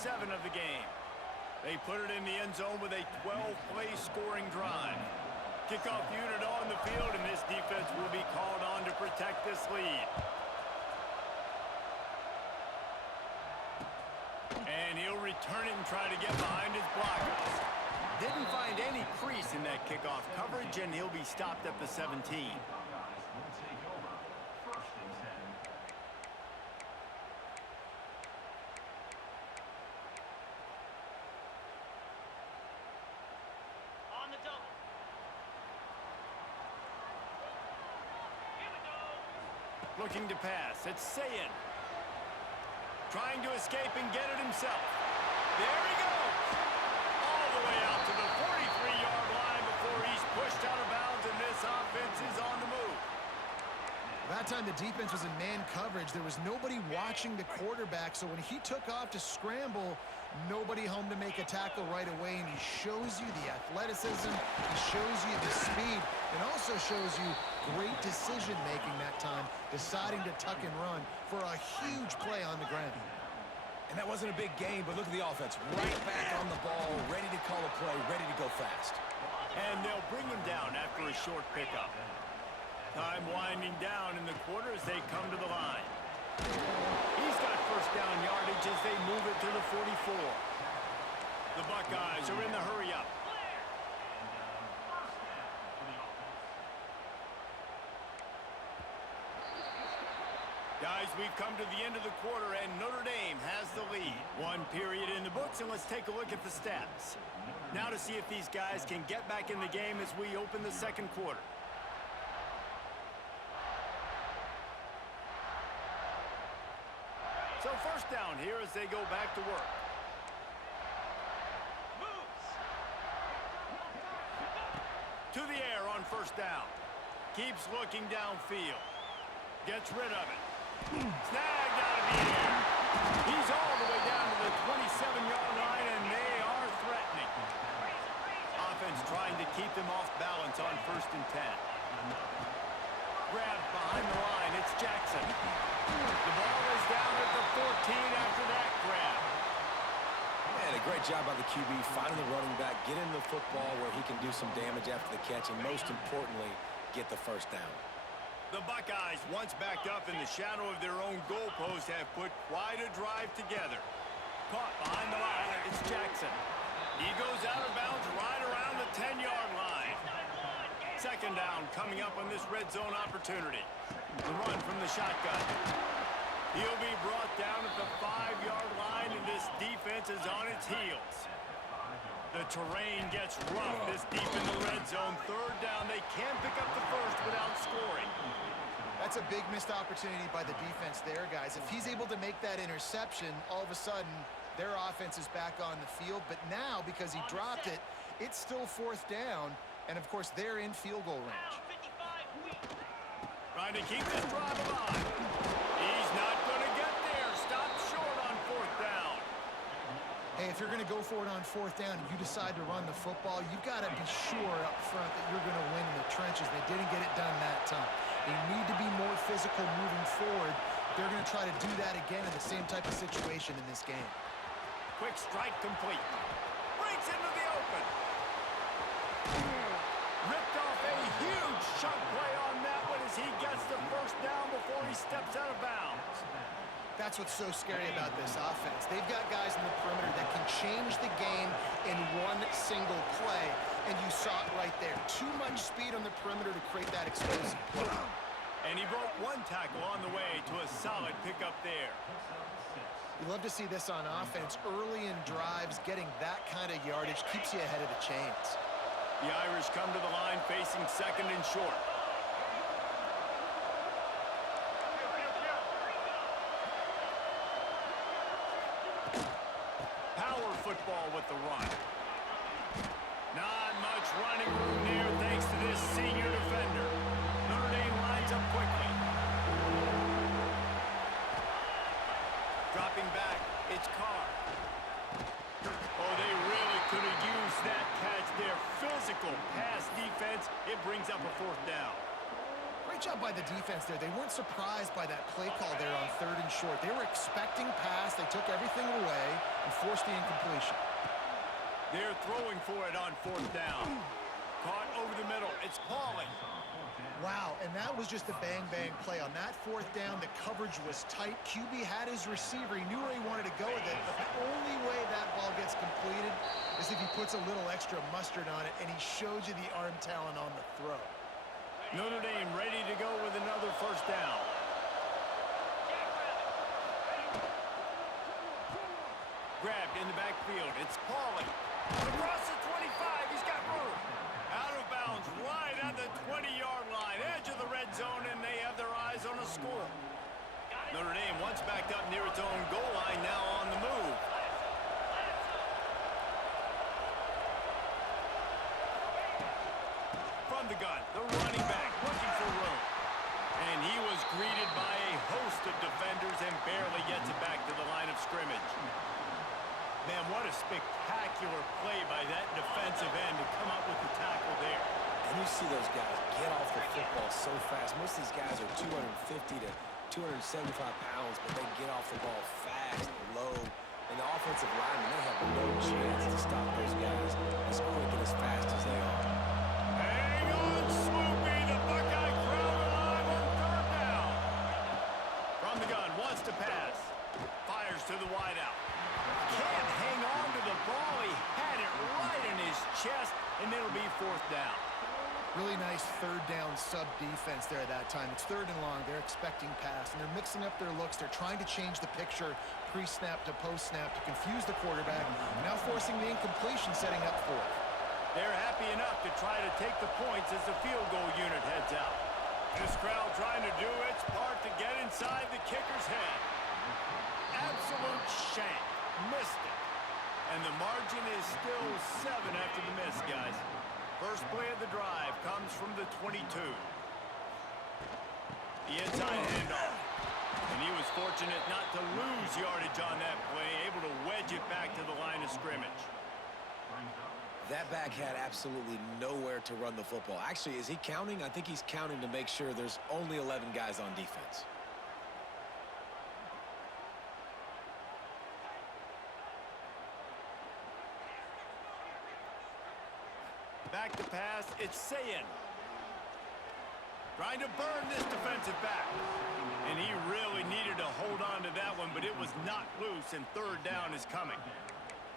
7 of the game. They put it in the end zone with a 12-play scoring drive. Kickoff unit on the field, and this defense will be called on to protect this lead. And he'll return it and try to get behind his blockers. Didn't find any crease in that kickoff coverage, and he'll be stopped at the 17. Looking to pass. It's Sayin. Trying to escape and get it himself. There he goes. All the way out to the 43-yard line before he's pushed out of bounds, and this offense is on the move. That time the defense was in man coverage. There was nobody watching the quarterback, so when he took off to scramble, nobody home to make a tackle right away, and he shows you the athleticism, he shows you the speed, and also shows you great decision-making that time, deciding to tuck and run for a huge play on the ground. And that wasn't a big game, but look at the offense. Right back on the ball, ready to call a play, ready to go fast. And they'll bring him down after a short pickup. Time winding down in the quarter as they come to the line. He's got first down yardage as they move it to the 44. The Buckeyes are in the hurry-up. Guys, we've come to the end of the quarter, and Notre Dame has the lead. One period in the books, and let's take a look at the stats. Now to see if these guys can get back in the game as we open the second quarter. So first down here as they go back to work. To the air on first down. Keeps looking downfield. Gets rid of it. Snagged out of the air. He's all the way down to the 27-yard line, and they are threatening. Offense trying to keep them off balance on 1st and 10. Grabbed behind the line. It's Jackson. The ball is down at the 14 after that grab. Man, a great job by the QB finding the running back, getting the football where he can do some damage after the catch, and most importantly, get the first down. The Buckeyes, once backed up in the shadow of their own goalpost, have put quite a drive together. Caught behind the line. It's Jackson. He goes out of bounds right around the 10-yard line. Second down coming up on this red zone opportunity. The run from the shotgun. He'll be brought down at the 5-yard line, and this defense is on its heels. The terrain gets rough this deep in the red zone. Third down, they can't pick up the first without scoring. That's a big missed opportunity by the defense there, guys. If he's able to make that interception, all of a sudden, their offense is back on the field. But now, because he dropped it, it's still 4th down. And, of course, they're in field goal range. Trying to keep this drive alive. He's not going to get there. Stop short on 4th down. Hey, if you're going to go for it on 4th down and you decide to run the football, you've got to be sure up front that you're going to win in the trenches. They didn't get it done that time. They need to be more physical moving forward. They're going to try to do that again in the same type of situation in this game. Quick strike complete. Breaks into the open. Ripped off a huge chunk play on that one as he gets the first down before he steps out of bounds. That's what's so scary about this offense. They've got guys in the perimeter that can change the game in one single play, and you saw it right there. Too much speed on the perimeter to create that explosive play. And he broke one tackle on the way to a solid pickup there. You love to see this on offense. Early in drives, getting that kind of yardage keeps you ahead of the chains. The Irish come to the line facing 2nd and short. Power football with the run. Not much running room there thanks to this senior defender. Notre Dame lines up quickly. Dropping back, it's Carr. Oh, they really could have used that catch there. Physical pass defense. It brings up a 4th down. Great job by the defense there. They weren't surprised by that play call there on 3rd and short. They were expecting pass. They took everything away and forced the incompletion. They're throwing for it on 4th down. Caught over the middle. It's Pauling. Wow, and that was just a bang-bang play. On that 4th down, the coverage was tight. QB had his receiver. He knew where he wanted to go with it, but the only way that ball gets completed is if he puts a little extra mustard on it, and he shows you the arm talent on the throw. Notre Dame ready to go with another 1st down. Grabbed in the backfield. It's Pauling. Across the 25. He's got room. Out of bounds right at the 20-yard line. Edge of the red zone, and they have their eyes on a score. Notre Dame once backed up near its own goal line, now on the move. From the gun, the running back looking for room. And he was greeted by a host of defenders and barely gets it back to the line of scrimmage. Man, what a spectacular play by that defensive end to come up with the tackle there. And you see those guys get off the football so fast. Most of these guys are 250 to 275 pounds, but they get off the ball fast and low. And the offensive linemen, they have no chance to stop those guys as quick and as fast as they are. Hang on, Swoopy. The Buckeye crowd alive on 3rd down. From the gun, wants to pass. Fires to the wideout. Can't hang on to the ball. He had it right in his chest, and it'll be 4th down. Really nice 3rd down sub-defense there at that time. It's 3rd and long. They're expecting pass, and they're mixing up their looks. They're trying to change the picture pre-snap to post-snap to confuse the quarterback, now forcing the incompletion, setting up 4th. They're happy enough to try to take the points as the field goal unit heads out. This crowd trying to do its part to get inside the kicker's head. Absolute shank. Missed it. And the margin is still 7 after the miss, guys. First play of the drive comes from the 22. The inside handoff. And he was fortunate not to lose yardage on that play, able to wedge it back to the line of scrimmage. That back had absolutely nowhere to run the football. Actually, is he counting? I think he's counting to make sure there's only 11 guys on defense. Back to pass, it's Sayin. Trying to burn this defensive back. And he really needed to hold on to that one, but it was knocked loose, and 3rd down is coming.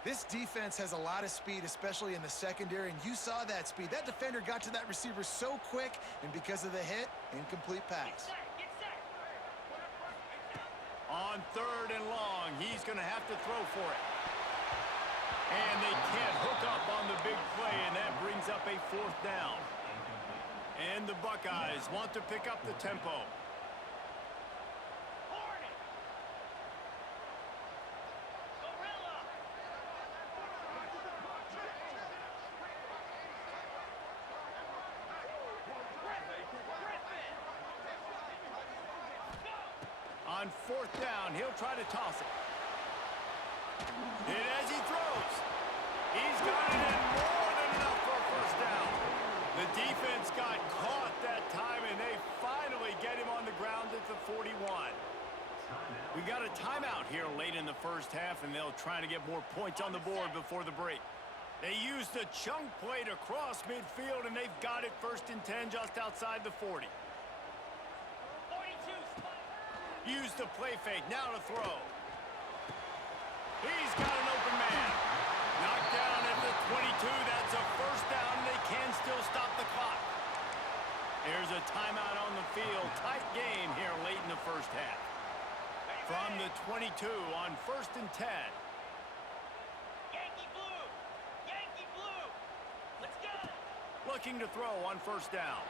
This defense has a lot of speed, especially in the secondary, and you saw that speed. That defender got to that receiver so quick, and because of the hit, incomplete pass. On 3rd and long, he's going to have to throw for it. And they can't hook up on the big play, and that brings up a 4th down. And the Buckeyes want to pick up the tempo. On 4th down, he'll try to toss it. And as he throws, he's got it in more than enough for a 1st down. The defense got caught that time, and they finally get him on the ground at the 41. We got a timeout here late in the 1st half, and they'll try to get more points on the board before the break. They used a chunk play to cross midfield, and they've got it 1st and 10 just outside the 40. Used the play fake, now to throw. He's got an open man. Knocked down at the 22. That's a 1st down. They can still stop the clock. There's a timeout on the field. Tight game here late in the 1st half. From the 22 on 1st and 10. Yankee blue! Yankee blue! Let's go! Looking to throw on 1st down.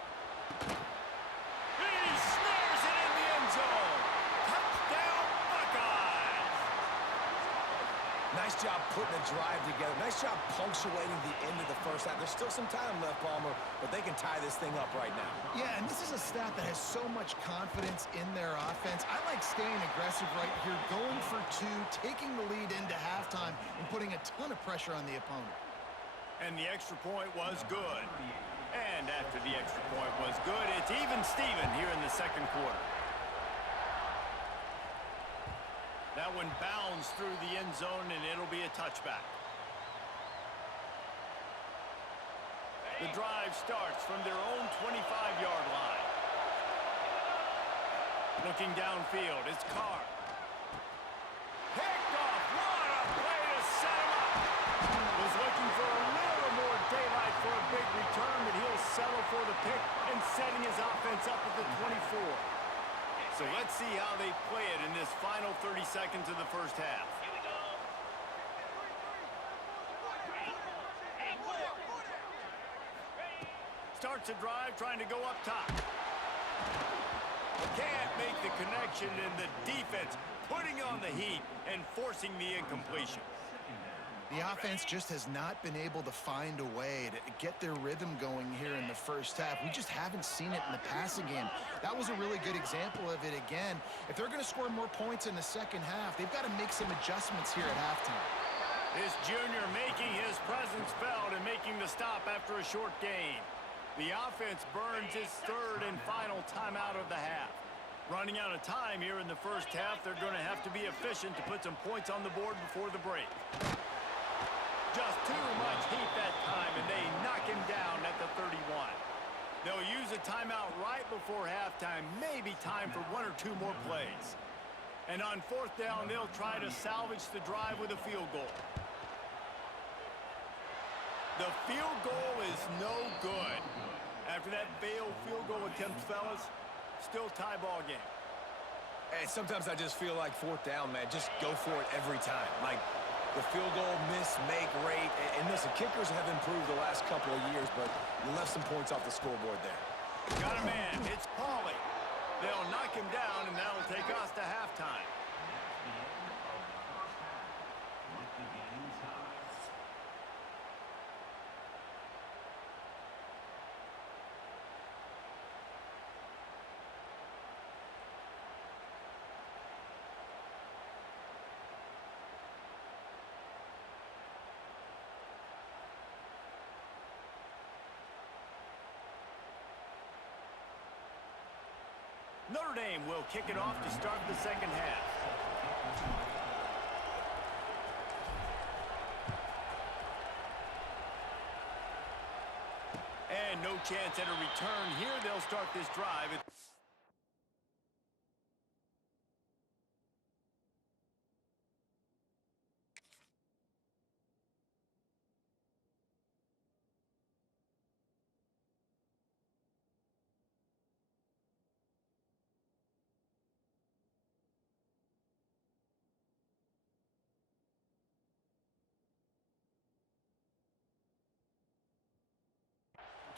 He snares it in the end zone. Touchdown, Buckeyes! Nice job putting a drive together. Nice job punctuating the end of the 1st half. There's still some time left, Palmer, but they can tie this thing up right now. Yeah, and this is a staff that has so much confidence in their offense. I like staying aggressive right here, going for 2, taking the lead into halftime, and putting a ton of pressure on the opponent. And the extra point was good. And after the extra point was good, it's even Steven here in the 2nd quarter. That one bounds through the end zone, and it'll be a touchback. The drive starts from their own 25-yard line. Looking downfield, it's Carr. Picked off. What a play to set him up. Was looking for a little more daylight for a big return, but he'll settle for the pick and setting his offense up at the 24. So let's see how they play it in this final 30 seconds of the first half. Here we go. Starts a drive trying to go up top. Can't make the connection, and the defense putting on the heat and forcing the incompletion. The offense just has not been able to find a way to get their rhythm going here in the first half. We just haven't seen it in the passing game. That was a really good example of it again. If they're going to score more points in the second half, they've got to make some adjustments here at halftime. This junior making his presence felt and making the stop after a short gain. The offense burns its third and final timeout of the half. Running out of time here in the first half, they're going to have to be efficient to put some points on the board before the break. Just too much heat that time, and they knock him down at the 31. They'll use a timeout right before halftime, maybe time for one or two more plays. And on fourth down, they'll try to salvage the drive with a field goal. The field goal is no good. After that failed field goal attempt, fellas, still tie ball game. And sometimes I just feel like fourth down, man, just go for it every time. Like the field goal miss-make rate. And listen, kickers have improved the last couple of years, but you left some points off the scoreboard there. Got a man. It's Pauly. They'll knock him down, and that'll take us to halftime. Notre Dame will kick it off to start the second half. And no chance at a return here. They'll start this drive. At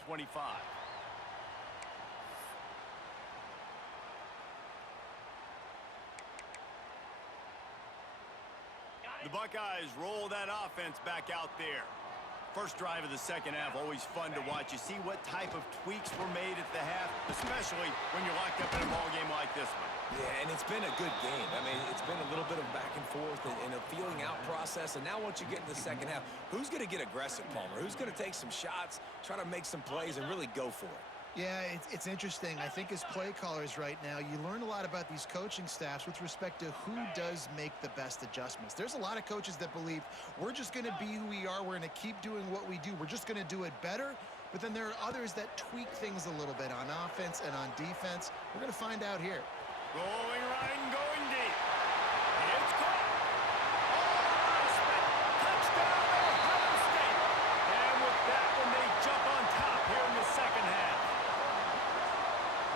25. The Buckeyes roll that offense back out there. First drive of the second half, always fun to watch. You see what type of tweaks were made at the half, especially when you're locked up in a ball game like this one. Yeah, and it's been a good game. I mean, it's been a little bit of back and forth and a feeling out process. And now once you get in the second half, who's going to get aggressive, Palmer? Who's going to take some shots, try to make some plays, and really go for it? Yeah, it's interesting. I think as play callers right now, you learn a lot about these coaching staffs with respect to who does make the best adjustments. There's a lot of coaches that believe we're just going to be who we are. We're going to keep doing what we do. We're just going to do it better. But then there are others that tweak things a little bit on offense and on defense. We're going to find out here. Rolling right and going deep. It's caught. Oh, respect. Touchdown, Ohio State. And with that one, they jump on top here in the second half.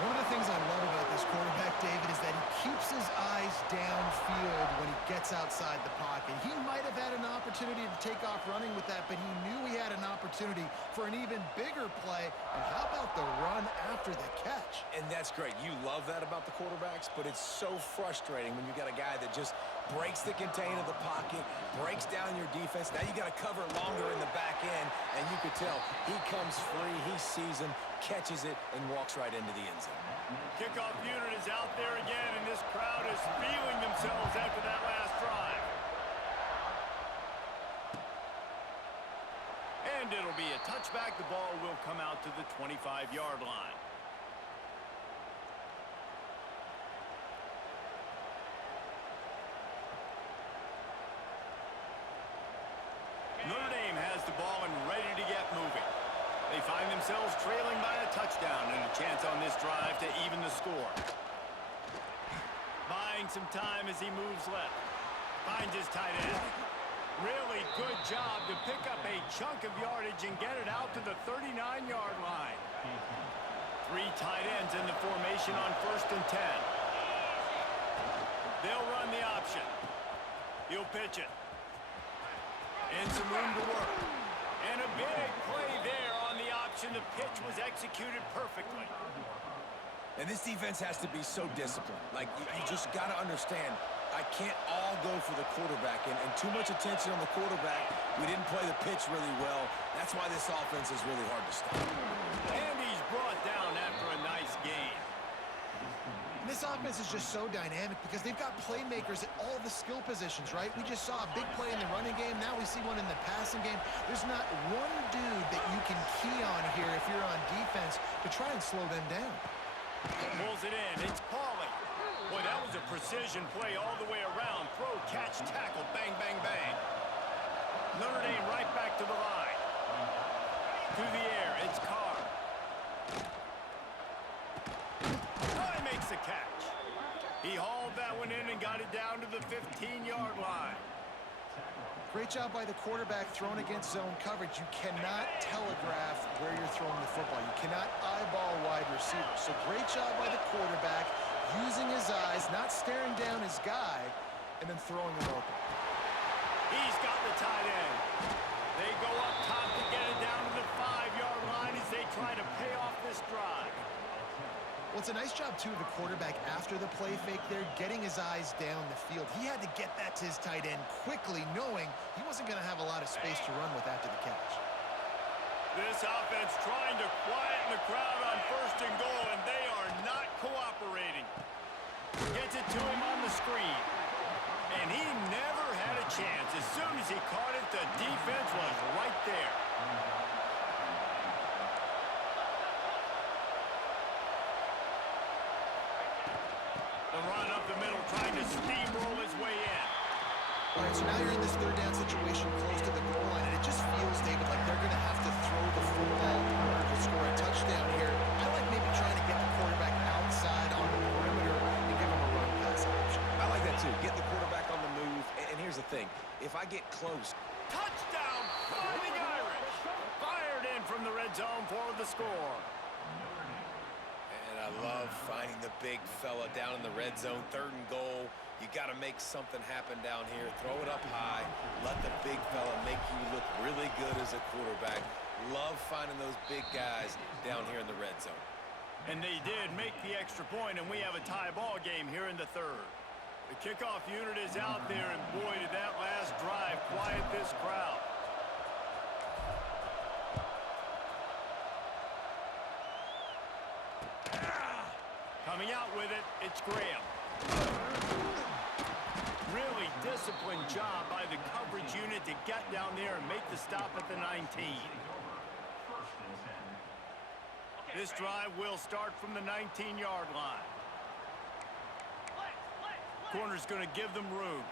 One of the things I love about this quarterback, David, is that he keeps his eyes downfield when he gets outside the pocket. He might have had an opportunity to take off running with that, but he knew he had an opportunity for an even bigger play. And how about the run after the catch? And that's great. You love that about the quarterbacks, but it's so frustrating when you got a guy that just breaks the contain of the pocket, breaks down your defense. Now you got to cover longer in the back end, and you could tell he comes free, he sees him, catches it, and walks right into the end zone. Kickoff unit is out there again, and this crowd is feeling themselves after that last drive. And it'll be a touchback. The ball will come out to the 25-yard line. They find themselves trailing by a touchdown and a chance on this drive to even the score. Buying some time as he moves left. Finds his tight end. Really good job to pick up a chunk of yardage and get it out to the 39-yard line. 3 tight ends in the formation on 1st and 10. They'll run the option. He'll pitch it. And some room to work. And a big play there on the option. The pitch was executed perfectly. And this defense has to be so disciplined. Like, you just got to understand, I can't all go for the quarterback. And too much attention on the quarterback. We didn't play the pitch really well. That's why this offense is really hard to stop. And he's brought down after a nice gain. This offense is just so dynamic because they've got playmakers at all the skill positions, right? We just saw a big play in the running game. Now we see one in the passing game. There's not one dude that you can key on here if you're on defense to try and slow them down. Pulls it in. It's Pauly. Boy, that was a precision play all the way around. Throw, catch, tackle, bang, bang, bang. Notre Dame right back to the line. Through the air, it's Carr. Oh, he makes the catch. He hauled that one in and got it down to the 15-yard line. Great job by the quarterback thrown against zone coverage. You cannot telegraph where you're throwing the football. You cannot eyeball wide receivers. So great job by the quarterback using his eyes, not staring down his guy, and then throwing him open. He's got the tight end. They go up top to get it down to the 5-yard line as they try to pay off this drive. Well, it's a nice job, too, of the quarterback after the play fake there, getting his eyes down the field. He had to get that to his tight end quickly, knowing he wasn't going to have a lot of space to run with after the catch. This offense trying to quieten the crowd on 1st and goal, and they are not cooperating. Gets it to him on the screen. And he never had a chance. As soon as he caught it, the defense was right there. The run up the middle, trying to steamroll his way in. All right, so now you're in this 3rd down situation close to the goal line, and it just feels, David, like they're going to have to throw the football in order to score a touchdown here. I like maybe trying to get the quarterback outside on the perimeter and give him a run-pass option. I like that, too. Get the quarterback on the move. And here's the thing. If I get close... Touchdown, Fighting Irish! Fired in from the red zone for the score. And I love finding the big fella down in the red zone. 3rd and goal. You got to make something happen down here. Throw it up high. Let the big fella make you look really good as a quarterback. Love finding those big guys down here in the red zone. And they did make the extra point, and we have a tie ball game here in the 3rd. The kickoff unit is out there, and boy, did that last drive quiet this crowd. Coming out with it, it's Graham. Really disciplined job by the coverage unit to get down there and make the stop at the 19. This drive will start from the 19-yard line. Corner's going to give them room.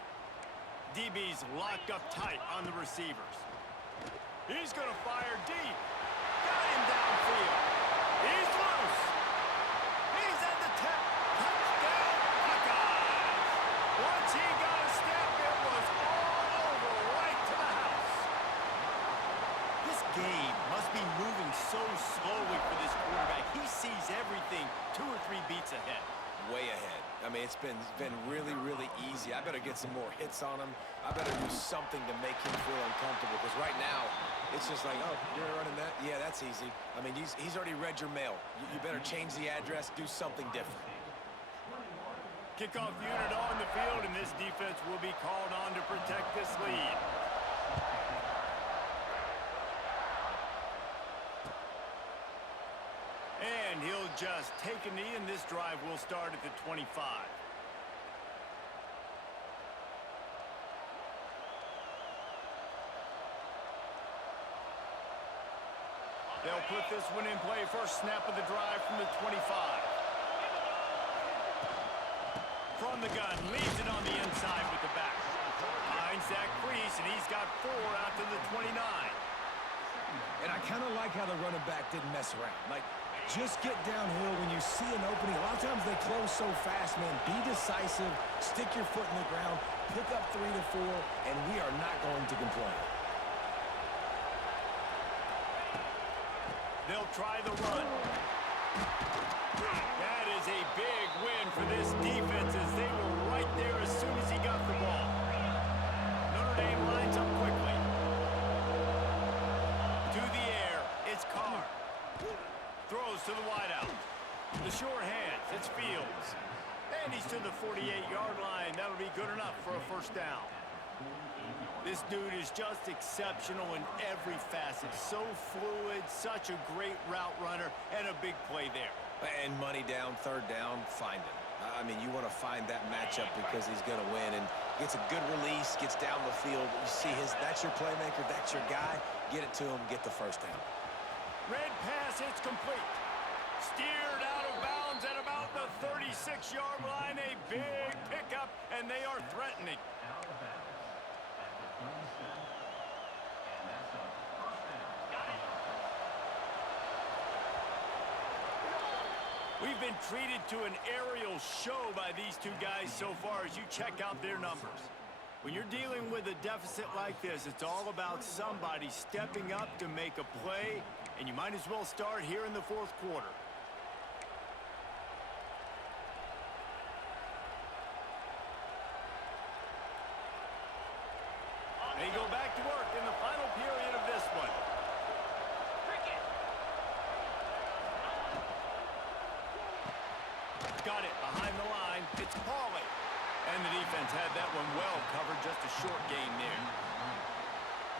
DB's locked up tight on the receivers. He's going to fire deep. Got him downfield. He's loose. He's at the tip. Touchdown, Buckeyes. Once he got a step, it was all over right to the house. This game must be moving so slowly for this quarterback. He sees everything 2 or 3 beats ahead. Way ahead. I mean, it's been really, really easy. I better get some more hits on him. I better do something to make him feel uncomfortable, because right now, it's just like, oh, you're running that? Yeah, that's easy. I mean, he's already read your mail. You better change the address, do something different. Kickoff unit on the field, and this defense will be called on to protect this lead. And he'll just take a knee, and this drive will start at the 25. They'll put this one in play. First snap of the drive from the 25. From the gun, leaves it on the inside with the back. Finds that crease, and he's got 4 out to the 29. And I kind of like how the running back didn't mess around. Like, just get downhill when you see an opening. A lot of times they close so fast, man. Be decisive, stick your foot in the ground, pick up 3 to 4, and we are not going to complain. They'll try the run. That is a big win for this defense as they were right there as soon as he got the ball. Notre Dame lines up quickly. To the air, it's Carr. Throws to the wideout. The short hands, it's Fields. And he's to the 48-yard line. That'll be good enough for a first down. This dude is just exceptional in every facet. So fluid, such a great route runner, and a big play there. And money down, third down, find him. I mean, you want to find that matchup because he's going to win. And gets a good release, gets down the field. You see that's your playmaker, that's your guy. Get it to him, get the first down. Red pass, it's complete. Steered out of bounds at about the 36-yard line. A big pickup, and they are threatening. We've been treated to an aerial show by these two guys so far as you check out their numbers. When you're dealing with a deficit like this, it's all about somebody stepping up to make a play, and you might as well start here in the fourth quarter. They go back to work in the final period of this one. Got it behind the line. It's Pauly. And the defense had that one well covered. Just a short gain there.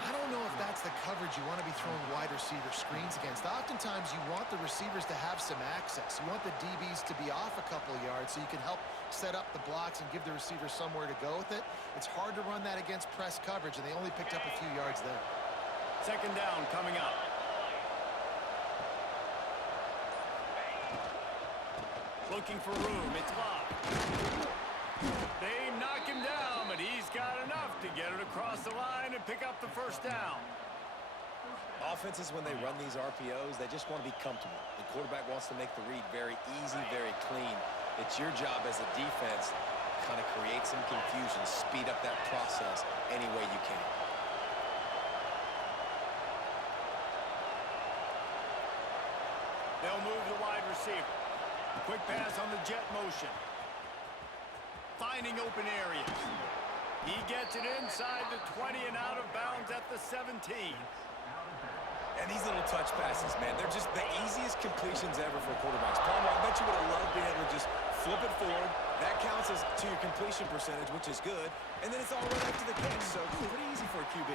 I don't know if that's the coverage you want to be throwing wide receiver screens against. Oftentimes, you want the receivers to have some access. You want the DBs to be off a couple of yards so you can help set up the blocks and give the receiver somewhere to go with it. It's hard to run that against press coverage, and they only picked up a few yards there. Second down coming up. Looking for room. It's locked. They knock him down, but he's got enough to get it across the line and pick up the first down. Offenses, when they run these RPOs, they just want to be comfortable. The quarterback wants to make the read very easy, very clean. It's your job as a defense to kind of create some confusion, speed up that process any way you can. They'll move the wide receiver. Quick pass on the jet motion. Finding open areas. He gets it inside the 20 and out of bounds at the 17. And these little touch passes, man, they're just the easiest completions ever for quarterbacks. Palmer, I bet you would have loved being able to just flip it forward. That counts as to your completion percentage, which is good. And then it's all right after the catch, so pretty easy for a QB.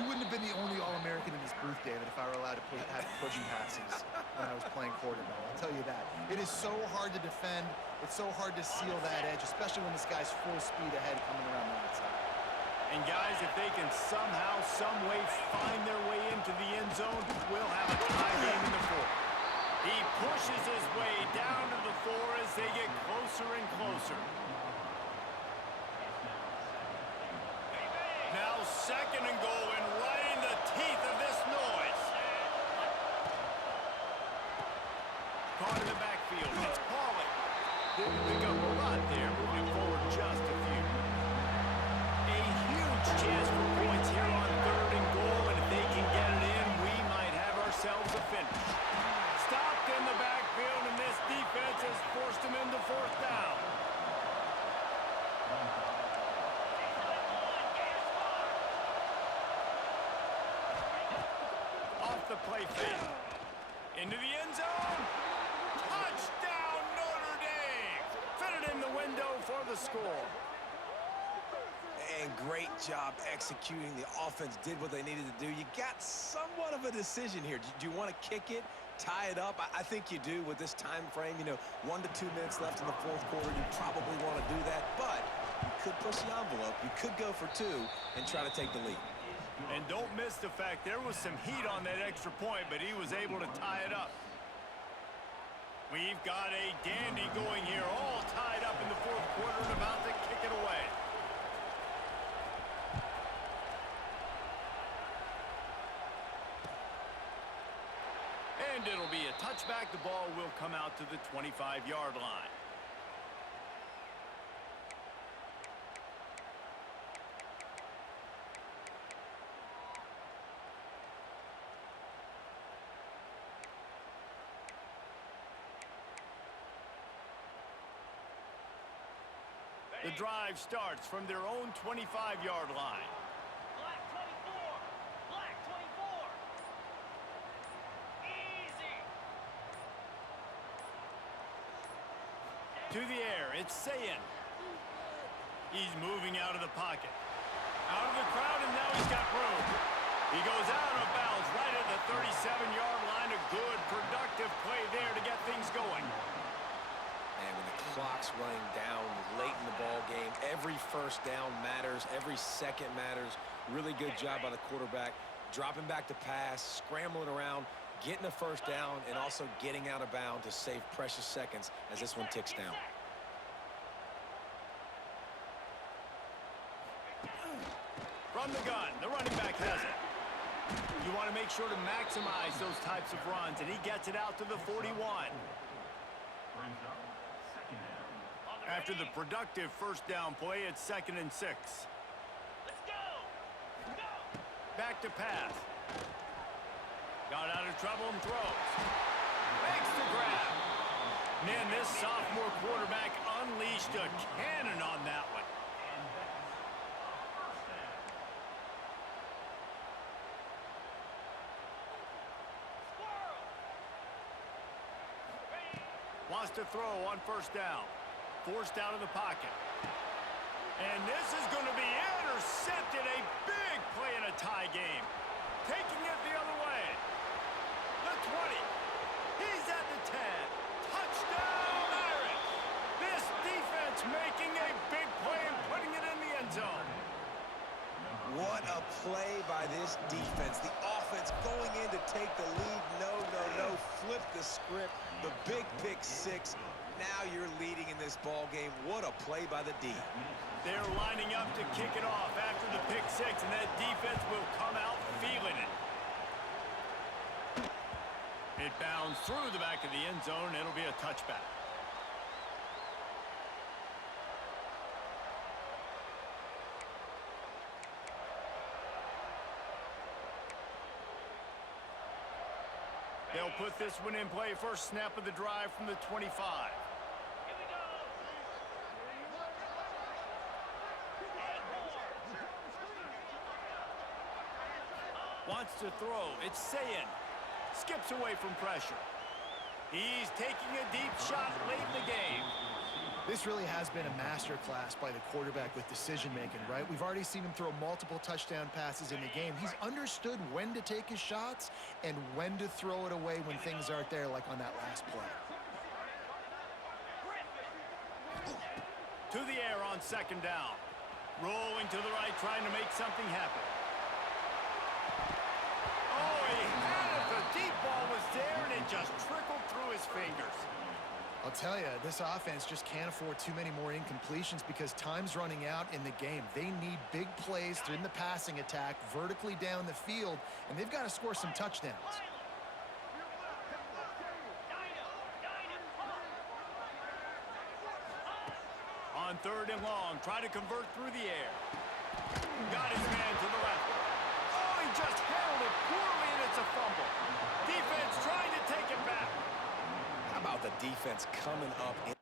You wouldn't have been the only All-American in his booth, David, if I were allowed to have pushing passes when I was playing quarterback. I'll tell you that. It is so hard to defend. It's so hard to seal that edge, especially when this guy's full speed ahead coming around the outside. And guys, if they can somehow, some way find their way into the end zone, we'll have a tie game in the fourth. He pushes his way down to the 4 as they get closer and closer. Now second and goal, and right in the teeth of this noise. Caught in the backfield. It's Pauly. Didn't pick up a lot there, moving forward just a few. A huge chance for points here on third and goal, and if they can get it in, we might have ourselves a finish. Stopped in the backfield, and this defense has forced him into fourth down. Off the play fake. Into the end zone. Touchdown, Notre Dame. Fitted in the window for the score. And great job executing. The offense did what they needed to do. You got somewhat of a decision here. Do you want to kick it, tie it up? I think you do with this time frame. 1 to 2 minutes left in the fourth quarter. You probably want to do that, but you could push the envelope. You could go for 2 and try to take the lead. And don't miss the fact there was some heat on that extra point, but he was able to tie it up. We've got a dandy going here, all tied up in the fourth quarter and about to kick it away. And it'll be a touchback. The ball will come out to the 25-yard line. The drive starts from their own 25-yard line. Black 24. Black 24. Easy. To the air, it's Sayin. He's moving out of the pocket. Out of the crowd, and now he's got room. He goes out of bounds right at the 37-yard line. A good, productive play there to get things going. And when the clock's running down late in the ball game, every first down matters, every second matters. Really good job by the quarterback, dropping back to pass, scrambling around, getting a first down, and also getting out of bounds to save precious seconds as this one ticks down. From the gun, the running back has it. You want to make sure to maximize those types of runs, and he gets it out to the 41. After the productive first down play, it's 2nd and 6. Let's go. Go. Back to pass. Got out of trouble and throws. Makes the grab. Man, this sophomore quarterback unleashed a cannon on that one. Wants to throw on first down. Forced out of the pocket. And this is going to be intercepted. A big play in a tie game. Taking it the other way. The 20. He's at the 10. Touchdown, Irish. This defense making a big play and putting it in the end zone. What a play by this defense. The offense going in to take the lead. No. Flip the script. The big pick six. Now you're leading in this ball game. What a play by the D. They're lining up to kick it off after the pick six, and that defense will come out feeling it. It bounds through the back of the end zone, and it'll be a touchback. They'll put this one in play. First snap of the drive from the 25. Here we go. Wants to throw. It's Sayin. Skips away from pressure. He's taking a deep shot late in the game. This really has been a masterclass by the quarterback with decision-making, right? We've already seen him throw multiple touchdown passes in the game. He's understood when to take his shots and when to throw it away when things aren't there, like on that last play. To the air on second down. Rolling to the right, trying to make something happen. Oh, he had it. The deep ball was there, and it just trickled through his fingers. I'll tell you, this offense just can't afford too many more incompletions because time's running out in the game. They need big plays in the passing attack, vertically down the field, and they've got to score some touchdowns. On 3rd and long, try to convert through the air. Got his man to the left. Oh, he just handled it poorly, and it's a fumble. Defense trying to take it back. How about the defense coming up?